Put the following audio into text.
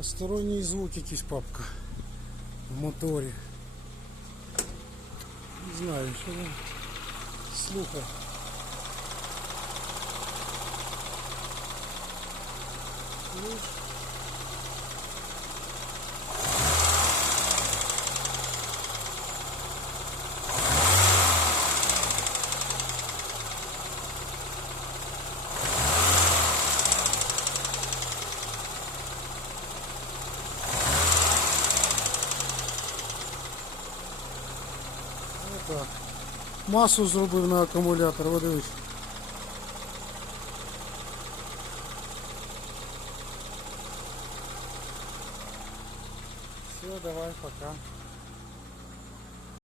Посторонній звук якийсь, папка, в моторі. Не знаю, що він слухає. Так. Масу зробив на акумулятор, подивись.